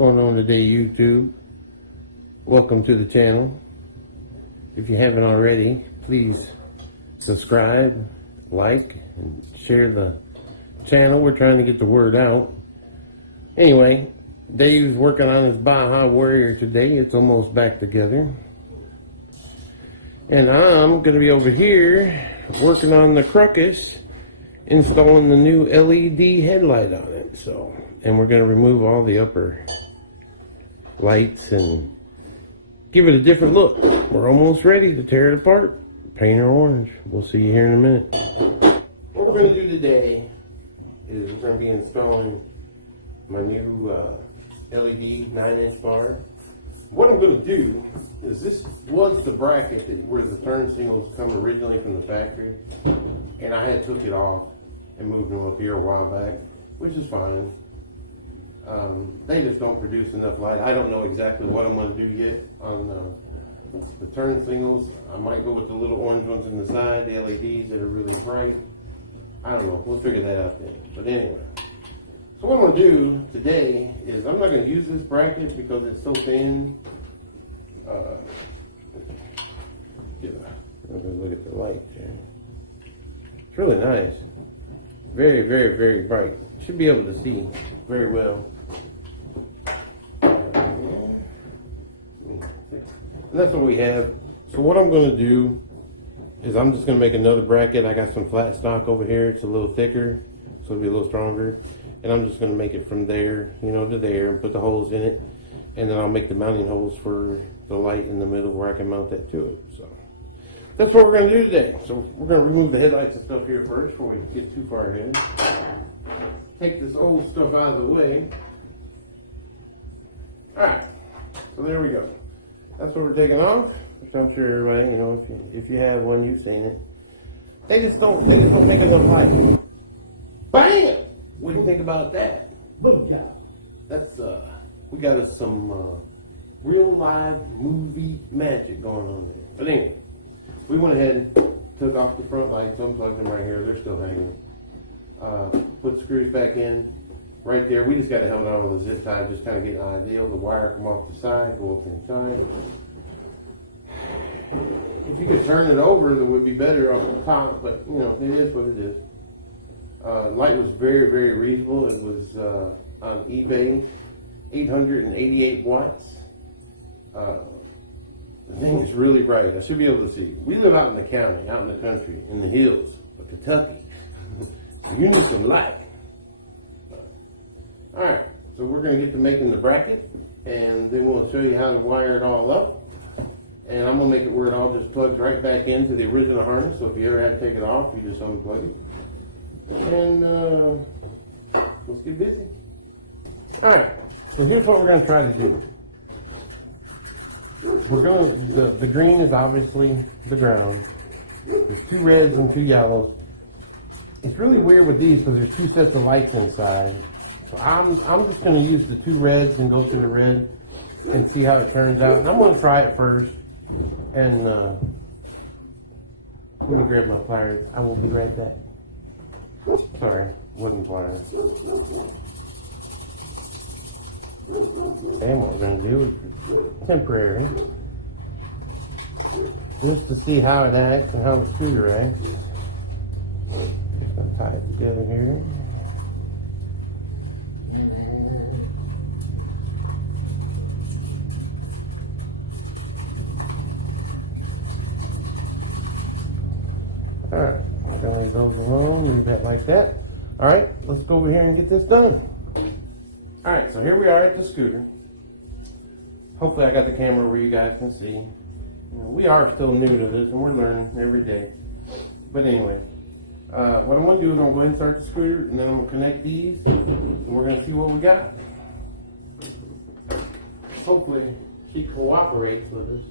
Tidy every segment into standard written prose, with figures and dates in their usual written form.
going on today, YouTube? Welcome to the channel. If you haven't already, please subscribe, like, and share the channel. We're trying to get the word out. Anyway, Dave's working on his Baja Warrior today. It's almost back together. And I'm going to be over here working on the Ruckus, installing the new LED headlight on it. And we're going to remove all the upper lights and give it a different look. We're almost ready to tear it apart, paint her orange. We'll see you here in a minute. What we're going to do today is we're going to be installing my new LED 9-inch bar. What I'm going to do is, this was the bracket where the turn signals come originally from the factory, and I had took it off and moved them up here a while back, which is fine. They just don't produce enough light. I don't know exactly what I'm going to do yet on the turn signals. I might go with the little orange ones on the side, the LEDs that are really bright. I don't know. We'll figure that out then. But anyway, so what I'm going to do today is I'm not going to use this bracket because it's so thin. Look at the light there. It's really nice. Very, very, very bright. Should be able to see very well. And that's what we have. So what I'm going to do is I'm just going to make another bracket. I got some flat stock over here. It's a little thicker, so it'll be a little stronger. And I'm just going to make it from there, to there, and put the holes in it. And then I'll make the mounting holes for the light in the middle where I can mount that to it. So that's what we're going to do today. So we're going to remove the headlights and stuff here first before we get too far ahead. Take this old stuff out of the way. Alright, so there we go. That's what we're taking off. Which I'm sure everybody, if you have one, you've seen it. They just don't make enough light. Bam! What do you think about that? Booyah! That's we got us some real live movie magic going on there. But anyway, we went ahead and took off the front lights, unplugged them right here. They're still hanging. Put the screws back in right there. We just got it held on with a zip tie, just kind of get an idea. The wire come off the side, go up inside. If you could turn it over, that would be better off the top, but it is what it is. Light was very, very reasonable. It was on eBay, 888 watts. The thing is really bright. I should be able to see. We live out in the county, out in the country, in the hills of Kentucky. You need some light. Alright, so we're going to get to making the bracket, and then we'll show you how to wire it all up. And I'm going to make it where it all just plugs right back into the original harness, so if you ever have to take it off, you just unplug it. And let's get busy. Alright, so here's what we're going to try to do. We're going to, the green is obviously the ground. There's 2 reds and 2 yellows. It's really weird with these because there's 2 sets of lights inside. So I'm just going to use the 2 reds and go through the red and see how it turns out. And I'm going to try it first. And let me grab my pliers. I will be right back. Sorry, wasn't pliers. And what we're going to do is temporary. Just to see how it acts and how the scooter acts. Just going to tie it together here. Alright, I'm going to leave those alone, leave that like that. Alright, let's go over here and get this done. Alright, so here we are at the scooter. Hopefully I got the camera where you guys can see. We are still new to this and we're learning every day. But anyway, what I'm going to do is I'm going to go ahead and start the scooter, and then I'm going to connect these, and we're going to see what we got. Hopefully she cooperates with us.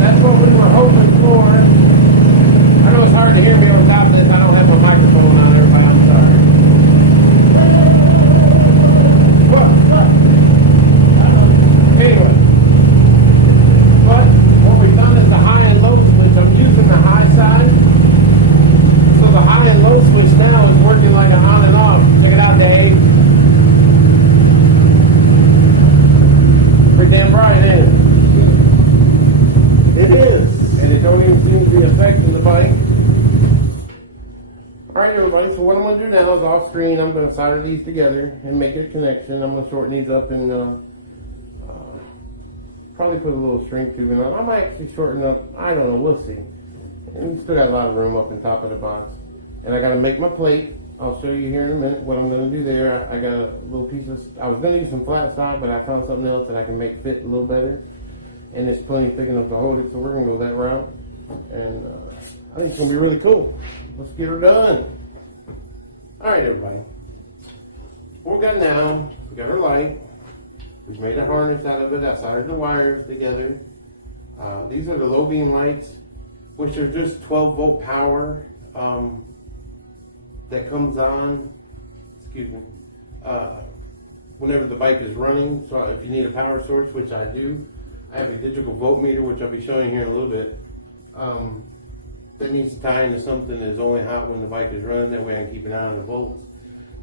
That's what we were hoping Alright everybody, so what I'm going to do now is off screen, I'm going to solder these together and make a connection. I'm going to shorten these up and probably put a little shrink tube in. I might actually shorten up, I don't know, we'll see. And we still got a lot of room up on top of the box. And I got to make my plate. I'll show you here in a minute what I'm going to do there. I got a little piece of, I was going to use some flat side, but I found something else that I can make fit a little better. And it's plenty thick enough to hold it, so we're going to go that route. And I think it's going to be really cool. Let's get her done. Alright everybody. What we got now, we got our light. We've made a harness out of it. I soldered the wires together. These are the low beam lights, which are just 12 volt power that comes on, excuse me, whenever the bike is running. So if you need a power source, which I do, I have a digital voltmeter, which I'll be showing you here in a little bit. That needs to tie into something that's only hot when the bike is running. That way I can keep an eye on the volts.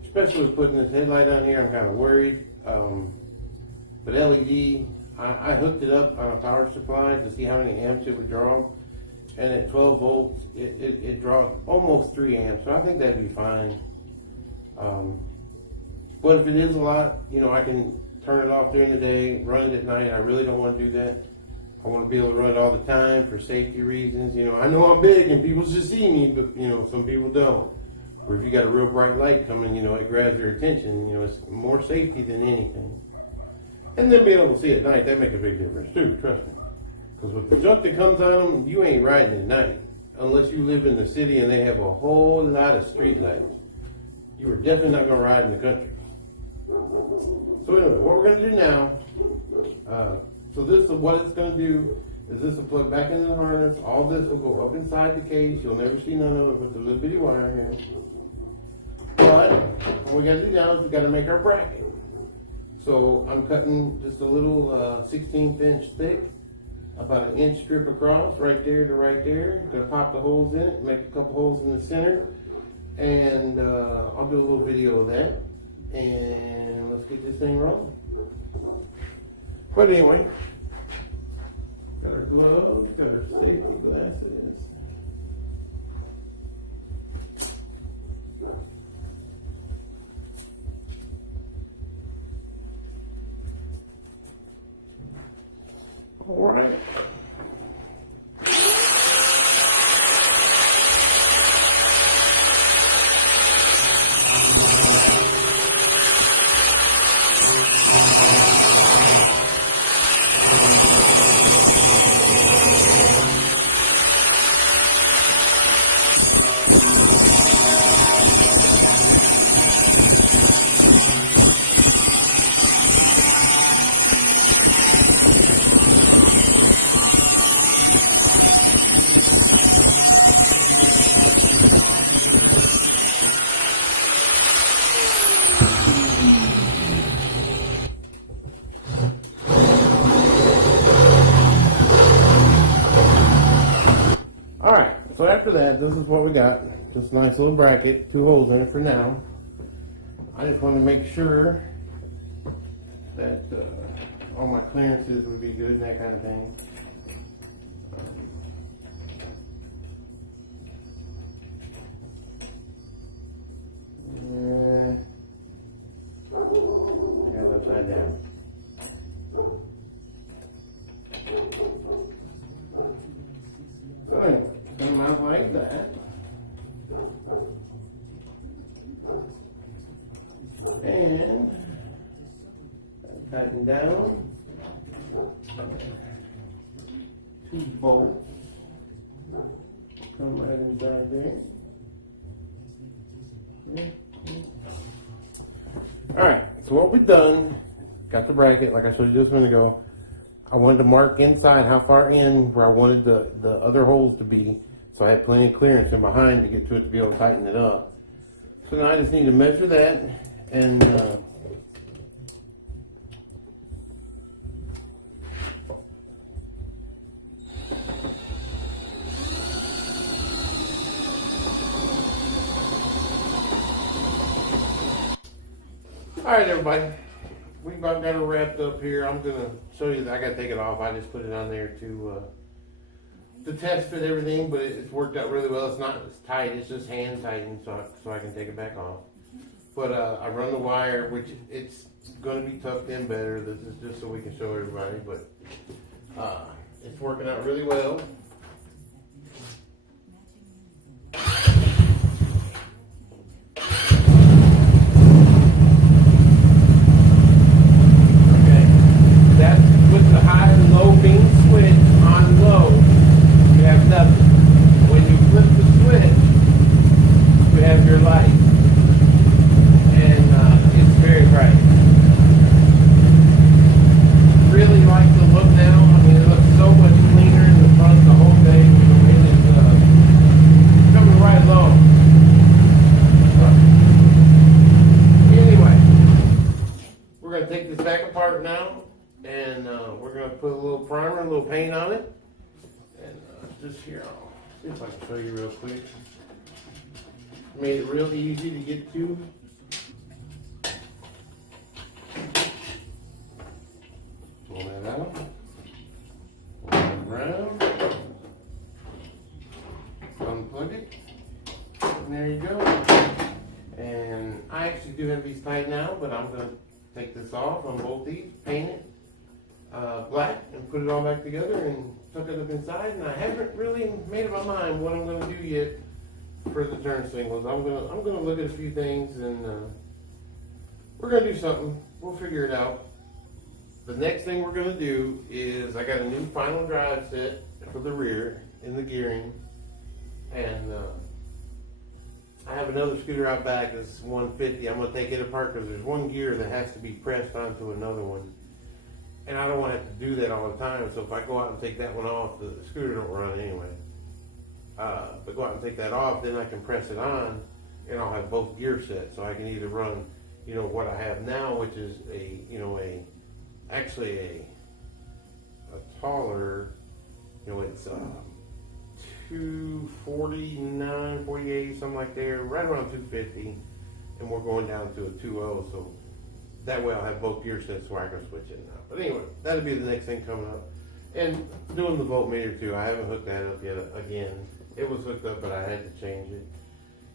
Especially with putting this headlight on here, I'm kind of worried. But LED, I hooked it up on a power supply to see how many amps it would draw. And at 12 volts, it draws almost 3 amps. So I think that'd be fine. But if it is a lot, you know, I can turn it off during the day, run it at night. I really don't want to do that. I want to be able to run it all the time for safety reasons. You know, I know I'm big and people should see me, but you know, some people don't. Or if you got a real bright light coming, you know, it grabs your attention. You know, it's more safety than anything. And then being able to see at night, that makes a big difference too, trust me. Because with the junk that comes on them, you ain't riding at night. Unless you live in the city and they have a whole lot of street lights. You are definitely not going to ride in the country. So anyway, what we're going to do now, so this is what it's going to do, is this will plug back into the harness. All this will go up inside the case. You'll never see none of it with the little bitty wire here. But what we got to do now is we got to make our bracket. So I'm cutting just a little 16th inch thick, about an inch strip across, right there to right there. Gonna pop the holes in it, make a couple holes in the center, and I'll do a little video of that. And let's get this thing rolling. But anyway, got our gloves, got our safety glasses. All right. Alright, so after that, this is what we got. Just a nice little bracket, 2 holes in it for now. I just wanted to make sure that all my clearances would be good and that kind of thing. I got it upside down. So anyway, come out like that. And tighten down. 2 bolts. Come right inside there. Alright, so what we've done, got the bracket like I showed you just a minute ago. I wanted to mark inside how far in where I wanted the other holes to be, so I had plenty of clearance in behind to get to it to be able to tighten it up. So now I just need to measure that and alright everybody, we about got it wrapped up here. I'm gonna show you that I gotta take it off. I just put it on there to to test fit everything, but it's worked out really well. It's not as tight, it's just hand tightened so I can take it back off. But I run the wire, which it's going to be tucked in better. This is just so we can show everybody, but it's working out really well. Now, and we're going to put a little primer, a little paint on it, and just here, I'll see if I can show you real quick. Made it real easy to get to. Pull that out, pull that around, unplug it, and there you go. And I actually do have these tight now, but I'm going to take this off on both these, paint it black, and put it all back together and tuck it up inside. And I haven't really made up my mind what I'm going to do yet for the turn signals. I'm gonna look at a few things, and we're gonna do something. We'll figure it out. The next thing we're gonna do is I got a new final drive set for the rear in the gearing, and I have another scooter out back that's 150. I'm going to take it apart because there's one gear that has to be pressed onto another one. And I don't want to have to do that all the time. So if I go out and take that one off, the scooter don't run anyway. But go out and take that off, then I can press it on, and I'll have both gear sets. So I can either run, you know, what I have now, which is a, you know, actually a taller, you know, it's 249, 48, something like there, right around 250, and we're going down to a 2.0, so that way I'll have both gear sets where I can switch in now. But anyway, that'll be the next thing coming up. And doing the voltmeter too, I haven't hooked that up yet again. It was hooked up, but I had to change it.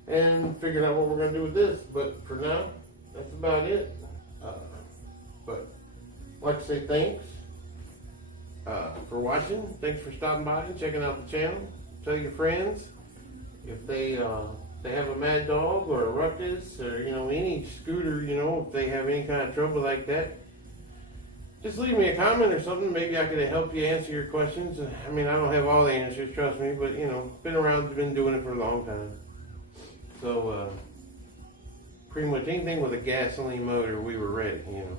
And figuring out what we're going to do with this, but for now, that's about it. But I'd like to say thanks for watching. Thanks for stopping by and checking out the channel. Tell your friends if they have a Maddog or a Ruckus or, you know, any scooter, you know, if they have any kind of trouble like that, just leave me a comment or something. Maybe I could help you answer your questions. I mean, I don't have all the answers, trust me, but, you know, been around, been doing it for a long time. So pretty much anything with a gasoline motor, we were ready, you know.